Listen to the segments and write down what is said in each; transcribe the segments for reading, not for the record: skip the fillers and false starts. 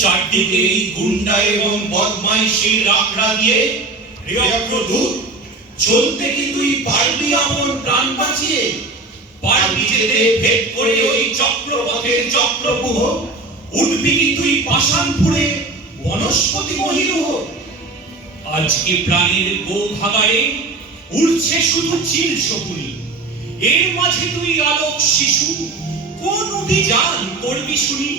চারদিকে এই গুন্ডা এবং বদমাইশির আখড়া দিয়ে প্রিয়প্রদূত চলতে কি তুই পারবি আমন প্রাণ বাঁচিয়ে? পারবি যেতে ভেদ করে ওই চক্রপথের চক্রপুহ? উঠবি কি তুই পাষাণপুরে বনস্পতি মহিরুহ? আজকে প্রাণের গো ভাগাড়ে উড়ছে শুধু চিল শকুনি, এর মাঝে তুই আলোক শিশু কোন অভিযান করবি শুনি?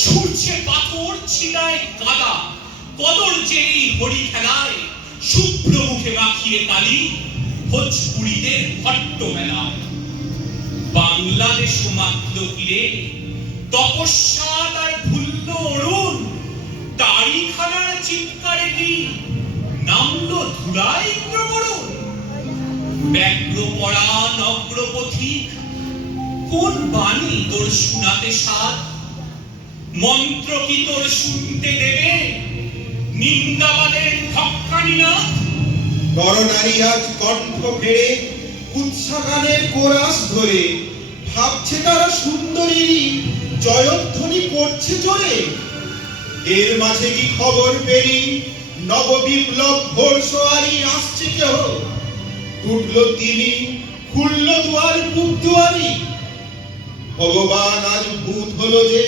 ছুটছে পাথর ছিটায় কাদা, কদর যে এই হরি খেলায়, শুভ্র মুখে মাখিয়ে কালি ভোজপুরীদের হট্ট মেলা। বাংলাদেশ মাত্র কিরে তপস্যা তার ভুল্ল অরুণ, তারি খানার চিৎকারে কি নামলো ধুলায় ইন্দ্রবরুণ? ব্যগ্র পড়া নগ্রপথিক কোন বাণী তোর শোনাতে সাথ? মন্ত্র কি তোর শুনতে দেবে নিন্দাবাদের ঠক্কানি নাথ? নরনারী আজ কণ্ঠ ফেড়ে কুৎসাগানের কোরাস ধরে ভাবছে তারা সুন্দরীরই জয়ধ্বনি করছে জোরে। এর মাঝে কি খবর পেলি নববিপ্লব ঘোড়সওয়ারি আসছে কেহ? উঠল তিনি খুলল দুয়ার পূব দুয়ারি। ভগবান আজ ভূত হলো যে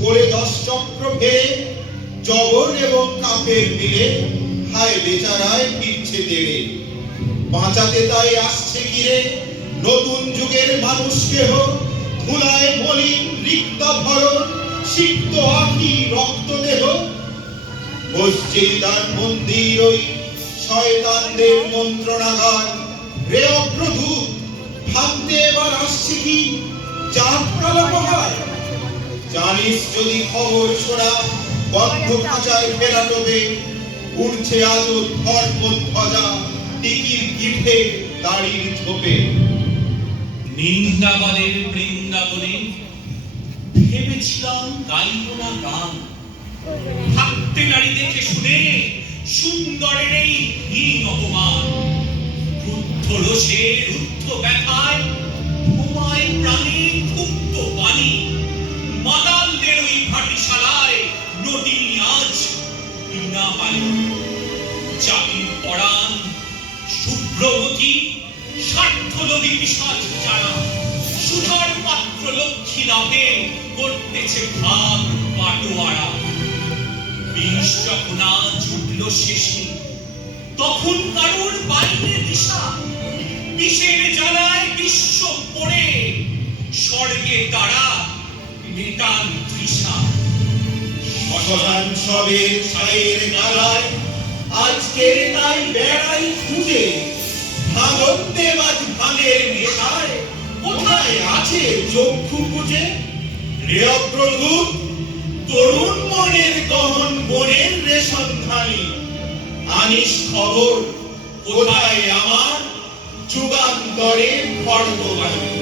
করে 10 চক্র ফেরে, জবন এবং কাপের মিলে হায় বেচারায় ফিরছে দেড়ে। বাঁচাতে তাই আসছে গিরে নতুন যুগের মানুষ কেহ, ধুলায় মলিন রিক্ত ভরণ সিক্ত আখি রক্ত দেহ। মসজিদ আর মন্দির ওই শয়তানদের মন্ত্রণাগার, রে অগ্রদূত ভাবতে এবার আসছে কি যাত্রালা পাহাড়? জানিস যদি খবর শোনা বদ্ধ খাঁচায় ফেরা ডোবে, উঠছে আজও ধর্মধ্বজা টিকির গিঠে দাড়ির ঝোপে। নিন্দাবাদের বৃন্দাবনে ভেবেছিলাম গাইব না গান, থাকতে নারী দেখে শুনে সুন্দরের এই হীন অপমান। রুদ্ধ রোষে রুদ্ধ ব্যথায় ঘুমায় প্রাণে ক্ষুব্ধ বাণী, মাতালদের ওই ভাটিশালায় নদীনী আজ বিনা বাণী। জাতির পরাণ শুভ্রবতী স্বার্থ নদী পিশাচ যারা, সুধার পাত্র লক্ষ্মী লাভে করতেছে ভাগ বাটোয়ারা। বিষ যখন আজ উঠল শেষে তখন কারোর বাইরে দিশা, বিষের জ্বালায় বিশ্ব পড়ে স্বর্গে তারা মেটান তৃষা। শ্মশান সবের ছায়ের গালায় আজকে তাই বেড়াই খুঁজে, ভাগতে মাঝ ভাঙের নেশায় কোথায় আছে চক্ষু বুঝে? রে অগ্রদূত তরুণ মনের গহন বনের রেশনধানী, আনিস খবর কোথায় আমার যুগান্তরের খড়গবাণী?